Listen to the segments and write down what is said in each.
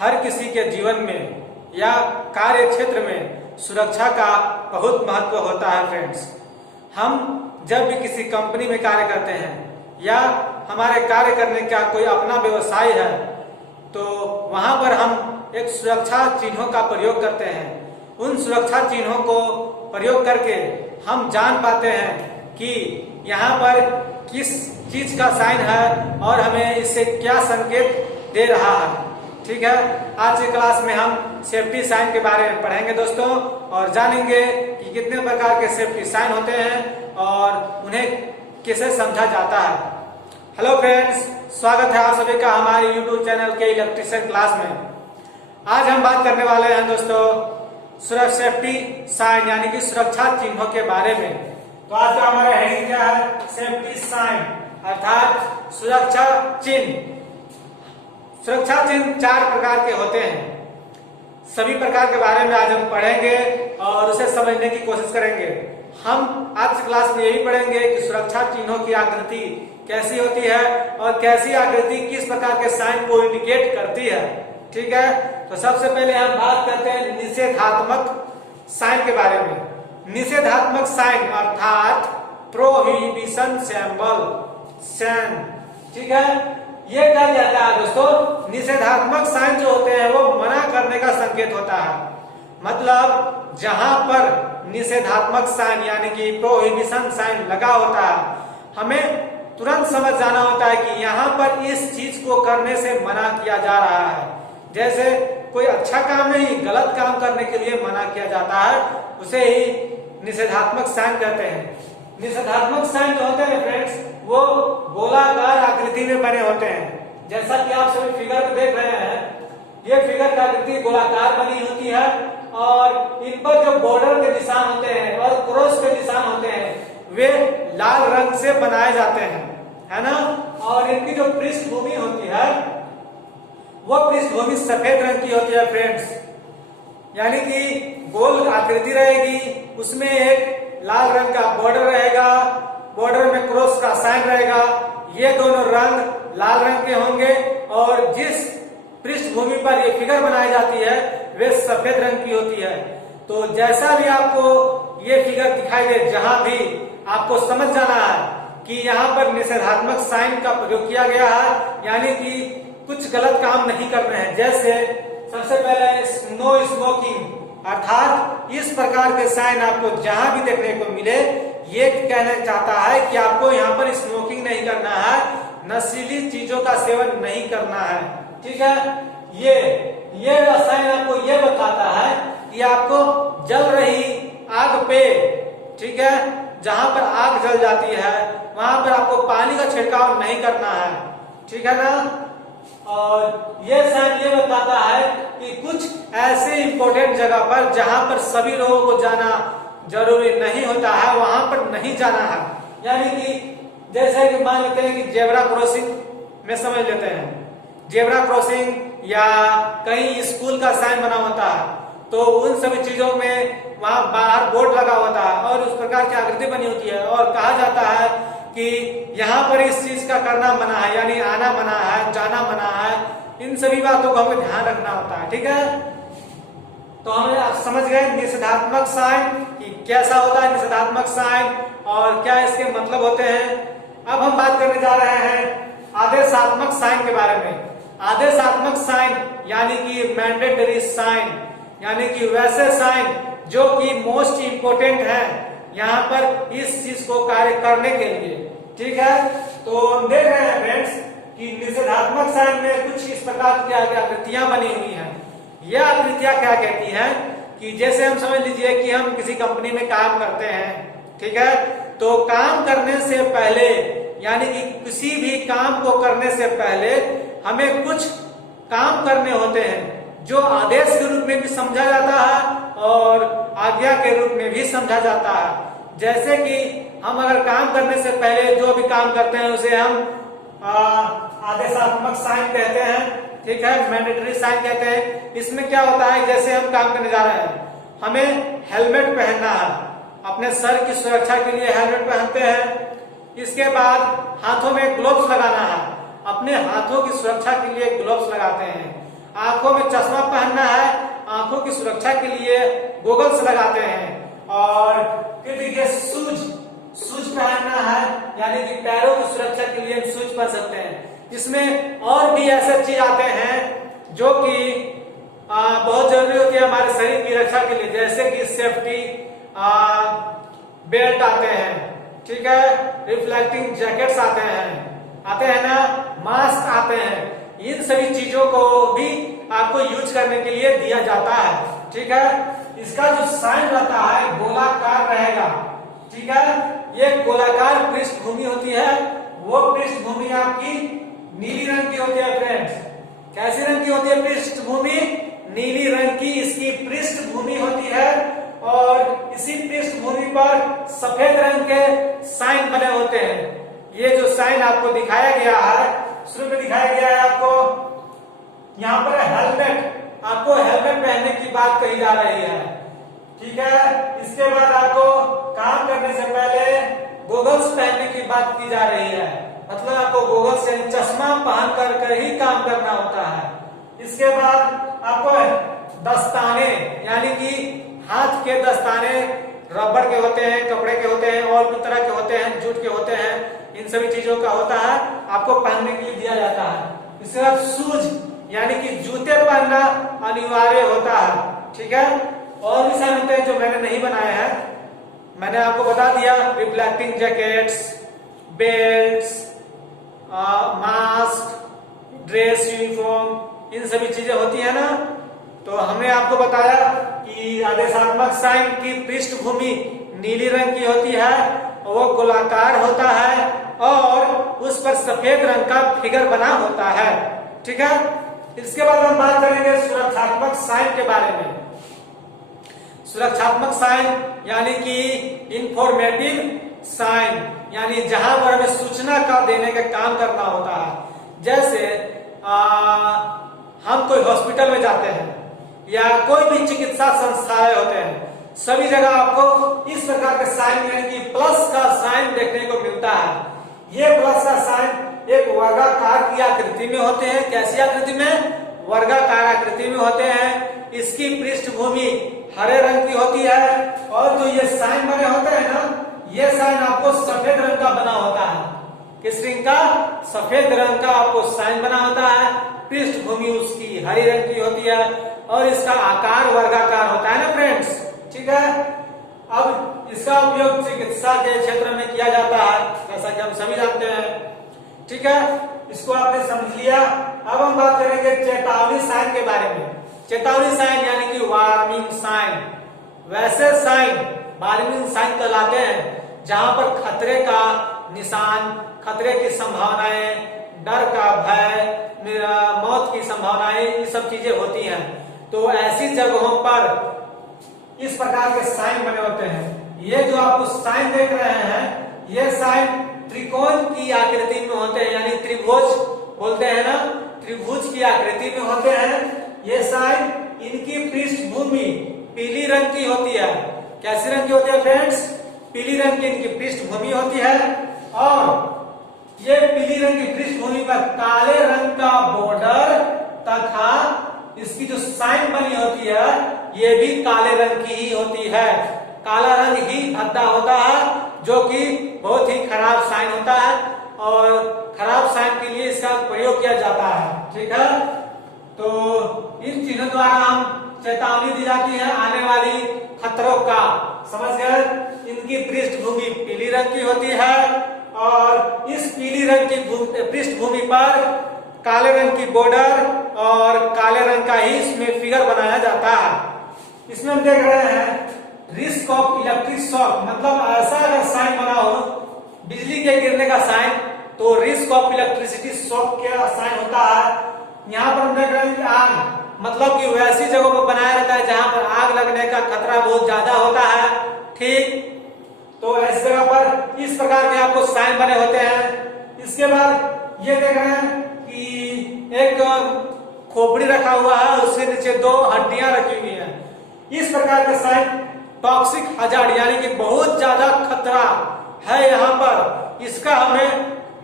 हर किसी के जीवन में या कार्य क्षेत्र में सुरक्षा का बहुत महत्व होता है फ्रेंड्स। हम जब भी किसी कंपनी में कार्य करते हैं या हमारे कार्य करने का कोई अपना व्यवसाय है तो वहां पर हम एक सुरक्षा चिन्हों का प्रयोग करते हैं। उन सुरक्षा चिन्हों को प्रयोग करके हम जान पाते हैं कि यहाँ पर किस चीज का साइन है और हमें इससे क्या संकेत दे रहा है। ठीक है, आज की क्लास में हम सेफ्टी साइन के बारे में पढ़ेंगे दोस्तों और जानेंगे कि कितने प्रकार के सेफ्टी साइन होते हैं और उन्हें कैसे समझा जाता है। हेलो फ्रेंड्स, स्वागत है आप सभी का हमारे YouTube चैनल के इलेक्ट्रिशियन क्लास में। आज हम बात करने वाले हैं दोस्तों सुरक्षा सेफ्टी साइन यानी कि सुरक्षा चिन्हों के बारे में। तो आज का हमारा हेडिंग क्या है? सेफ्टी साइन अर्थात सुरक्षा चिन्ह। सुरक्षा चिन्ह 4 प्रकार के होते हैं। सभी प्रकार के बारे में आज हम पढ़ेंगे और उसे समझने की कोशिश करेंगे। हम आज की क्लास में यही पढ़ेंगे कि सुरक्षा चिन्हों की आकृति कैसी होती है और कैसी आकृति किस प्रकार के साइन को इंडिकेट करती है। ठीक है, तो सबसे पहले हम बात करते हैं निषेधात्मक साइन के बारे में। निषेधात्मक साइन अर्थात प्रोहिबिशन सिंबल साइन। ठीक है, ये क्या कहता है दोस्तों? निषेधात्मक साइन जो होते हैं वो मना करने का संकेत होता है। मतलब जहां पर निषेधात्मक साइन यानी कि प्रोहिबिशन साइन लगा होता है हमें तुरंत समझ जाना होता है कि यहाँ पर इस चीज को करने से मना किया जा रहा है। जैसे कोई अच्छा काम नहीं गलत काम करने के लिए मना किया जाता है, उसे ही निषेधात्मक साइन कहते हैं। निषेधात्मक साइन जो होते हैं फ्रेंड्स वो गोलाकार आकृति में बने होते हैं। जैसा कि आप सभी फिगर को देख रहे हैं, ये फिगर की आकृति गोलाकार बनी होती है और इन पर जो बॉर्डर के निशान होते हैं और क्रॉस के निशान होते हैं वे लाल रंग से बनाए जाते हैं, है ना। और इनकी जो पृष्ठभूमि होती है वो पृष्ठभूमि सफेद रंग की होती है फ्रेंड्स। यानी कि गोल आकृति रहेगी, उसमें एक लाल रंग का बॉर्डर रहेगा, बॉर्डर में क्रॉस का साइन रहेगा। ये दोनों रंग लाल रंग के होंगे और जिस पृष्ठभूमि पर ये फिगर बनाई जाती है वे सफेद रंग की होती है। तो जैसा भी आपको ये फिगर दिखाई दे, जहां भी आपको समझ जाना है कि यहाँ पर निषेधात्मक साइन का प्रयोग किया गया है, यानी कि कुछ गलत काम नहीं करने हैं। जैसे सबसे पहले नो स्मोकिंग अर्थात इस प्रकार के साइन आपको जहां भी देखने को मिले ये कहना चाहता है कि आपको यहाँ पर स्मोकिंग नहीं करना है, नशीली चीजों का सेवन नहीं करना है। ठीक है, ये साइन आपको ये बताता है कि आपको जल रही आग पे, ठीक है, जहां पर आग जल जाती है वहां पर आपको पानी का छिड़काव नहीं करना है। ठीक है ना। और ये साइन ये बताता है कि कुछ ऐसे इंपॉर्टेंट जगह पर जहां पर सभी लोगों को जाना जरूरी नहीं होता है वहां पर नहीं जाना है। यानी कि जैसे कि मान लेते हैं कि जेब्रा क्रॉसिंग में समझ लेते हैं, जेब्रा क्रॉसिंग या कहीं स्कूल का साइन बना होता है तो उन सभी चीजों में वहां बाहर बोर्ड लगा होता है और उस प्रकार की आकृति बनी होती है और कहा जाता है कि यहाँ पर इस चीज का करना मना है, यानी आना मना है, जाना मना है। इन सभी बातों को हमें ध्यान रखना होता है। ठीक है, तो हमें आप समझ गए निषेधात्मक साइन कि कैसा होता है निषेधात्मक साइन और क्या इसके मतलब होते हैं। अब हम बात करने जा रहे हैं आदेशात्मक साइन के बारे में। आदेशात्मक साइन यानी कि मैंडेटरी साइन, यानी कि वैसे साइन जो कि मोस्ट इंपोर्टेंट है यहाँ पर इस चीज को कार्य करने के लिए। ठीक है, तो हम देख रहे हैं फ्रेंड्स कि निषेधात्मक साइन में कुछ इस प्रकार की आकृतियां बनी हुई हैं। यह आकृतियां क्या कहती हैं कि जैसे हम समझ लीजिए कि हम किसी कंपनी में काम करते हैं, ठीक है, तो काम करने से पहले यानी कि किसी भी काम को करने से पहले हमें कुछ काम करने होते हैं जो आदेश के रूप में भी समझा जाता है और आज्ञा के रूप में भी समझा जाता है। जैसे कि हम अगर काम करने से पहले जो भी काम करते हैं उसे हम आदेशात्मक साइन कहते हैं। ठीक है, मैंडेटरी साइन कहते हैं। इसमें क्या होता है, जैसे हम काम करने जा रहे हैं, हमें हेलमेट पहनना है, अपने सर की सुरक्षा के लिए हेलमेट पहनते हैं। इसके बाद हाथों में ग्लोव्स लगाना है, अपने हाथों की सुरक्षा के लिए ग्लोव्स लगाते हैं। आंखों में चश्मा पहनना है, आंखों की सुरक्षा के लिए गोगल्स लगाते हैं। और फिर देखिए शूज पहनना है, यानी कि पैरों की सुरक्षा के लिए हम शूज पहन सकते हैं। इसमें और भी ऐसे चीज आते हैं जो कि बहुत जरूरी होती है हमारे शरीर की रक्षा के लिए, जैसे कि सेफ्टी बेल्ट आते हैं, ठीक है, रिफ्लेक्टिंग जैकेट्स आते हैं ना, मास्क आते हैं। इन सभी चीजों को भी आपको यूज करने के लिए दिया जाता है, ठीक है। इसका जो साइन रहता है गोलाकार रहेगा, ठीक है। ये गोलाकार पृष्ठभूमि होती है, वो पृष्ठभूमि आपकी नीली रंग की होती है फ्रेंड्स। कैसी रंग की होती है पृष्ठभूमि? नीली रंग की इसकी पृष्ठभूमि होती है और इसी पृष्ठभूमि पर सफेद रंग के साइन बने होते हैं। ये जो साइन आपको दिखाया गया है, शुरू में दिखाया गया है आपको, यहाँ पर हेलमेट, आपको हेलमेट पहनने की बात कही जा रही है, ठीक है। इसके बाद आपको काम करने से पहले गोगल्स पहनने की बात की जा रही है, मतलब आपको गोगल्स से चश्मा पहन कर ही काम करना होता है। इसके बाद आपको दस्ताने, यानी कि हाथ के दस्ताने रबर के होते हैं, कपड़े के होते हैं, और भी तरह के होते हैं, जूट के होते हैं, इन सभी चीजों का होता है, आपको पहनने के लिए दिया जाता है। इसके बाद शूज, यानी कि जूते पहनना अनिवार्य होता है, ठीक है। और भी साइन होते हैं जो मैंने नहीं बनाए हैं, मैंने आपको बता दिया, reflecting jackets, belts, mask, dress, uniform, इन सभी चीजें होती है ना। तो हमने आपको बताया कि आदेशात्मक साइन की पृष्ठभूमि नीली रंग की होती है, वो गोलाकार होता है और उस पर सफेद रंग का फिगर बना होता है, ठीक है। इसके बाद हम बात करेंगे सुरक्षात्मक साइन के बारे में। सुरक्षात्मक साइन यानी कि इंफॉर्मेटिव साइन, यानी जहां पर हमें सूचना का देने का काम करना होता है। जैसे हम कोई हॉस्पिटल में जाते हैं या कोई भी चिकित्सा संस्थाएं होते हैं, सभी जगह आपको इस प्रकार के साइन यानी कि प्लस का साइन देखने को मिलता है। ये प्लस का साइन एक वर्गाकार की आकृति में होते हैं। कैसी आकृति में? वर्गाकार आकृति में होते हैं। इसकी पृष्ठभूमि हरे रंग की होती है और जो ये साइन बने होते हैं ना, ये साइन आपको सफेद रंग का बना होता है। किस रंग का? सफेद रंग का आपको साइन बना होता है। पृष्ठभूमि उसकी हरी रंग की होती है और इसका आकार वर्गाकार होता है ना फ्रेंड्स, ठीक है। अब इसका उपयोग चिकित्सा के क्षेत्र में किया जाता है, जैसा कि हम सभी जानते हैं, ठीक है। इसको आपने समझ लिया। अब हम बात करेंगे चेतावनी साइन के बारे में। चेतावनी साइन यानी कि वार्निंग साइन, वैसे साइन वार्निंग साइन कहलाते हैं जहां पर खतरे का निशान, खतरे की संभावनाएं, डर का भय, मौत की संभावनाएं, ये सब चीजें होती हैं। तो ऐसी जगहों पर इस प्रकार के साइन बने होते हैं। ये जो आपको साइन देख रहे हैं, ये साइन त्रिकोण की आकृति में होते हैं, यानी त्रिभुज बोलते हैं ना, त्रिभुज की आकृति में होते हैं। ये साइन, इनकी पृष्ठभूमि पीली रंग की होती है। कैसी रंग की होती है फ्रेंड्स? पीली रंग की इनकी पृष्ठभूमि होती है और ये पीली रंग की पृष्ठभूमि पर काले रंग का बॉर्डर तथा इसकी जो साइन बनी होती है ये भी काले रंग की ही होती है। काला रंग ही भद्दा होता है, जो कि बहुत ही खराब साइन होता है और खराब साइन के लिए इसका प्रयोग किया जाता है, ठीक है। तो इन चिन्हों द्वारा हम चेतावनी दी जाती है आने वाली खतरों का, समझ गए। इनकी पृष्ठभूमि पीली रंग की होती है और इस पीली रंग की पृष्ठभूमि पर काले रंग की बॉर्डर और काले रंग का ही इसमें फिगर बनाया जाता है। इसमें हम देख रहे हैं रिस्क ऑफ इलेक्ट्रिक शॉक, मतलब ऐसा अगर साइन बना हो बिजली के गिरने का साइन, तो रिस्क ऑफ इलेक्ट्रिसिटी शॉक का साइन होता है। यहाँ पर हम देख रहे हैं आग, मतलब कि वैसी जगहों पर बनाया रहता है जहां पर आग लगने का खतरा बहुत ज्यादा होता है, ठीक। तो ऐसी जगह पर इस प्रकार के आपको साइन बने होते हैं। इसके बाद ये देख रहे हैं कि एक खोपड़ी रखा हुआ है, उसके नीचे दो हड्डियां रखी हुई हैं। इस प्रकार के साइन टॉक्सिक हजार्ड यानी कि बहुत ज्यादा खतरा है यहाँ पर, इसका हमें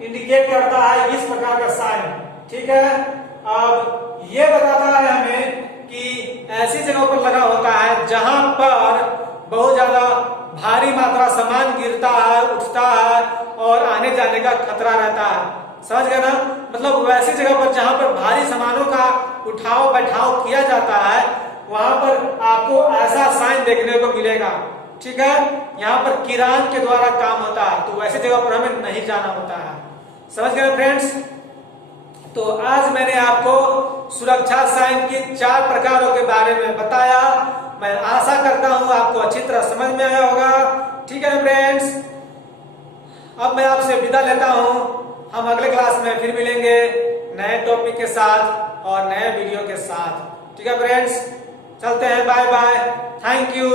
इंडिकेट करता है इस प्रकार का साइन, ठीक है। अब ये बताता है हमें कि ऐसी जगहों पर लगा होता है जहां पर बहुत ज्यादा भारी मात्रा सामान गिरता है, उठता है और आने जाने का खतरा रहता है। समझ गए ना? मतलब वैसी जगह पर जहां पर भारी सामानों का उठाव बैठाव किया जाता है वहां पर आपको ऐसा साइन देखने को मिलेगा। ठीक है, यहाँ पर किरान के द्वारा काम होता है, तो वैसी जगह पर हमें नहीं जाना होता है। समझ गए फ्रेंड्स? तो आज मैंने आपको सुरक्षा साइन की 4 प्रकारों के बारे में बताया। मैं आशा करता हूं आपको अच्छी तरह समझ में आया होगा। ठीक है ना फ्रेंड्स? अब मैं आपसे विदा लेता हूं। हम अगले क्लास में फिर मिलेंगे नए टॉपिक के साथ और नए वीडियो के साथ। ठीक है फ्रेंड्स, चलते हैं। Bye bye, thank you.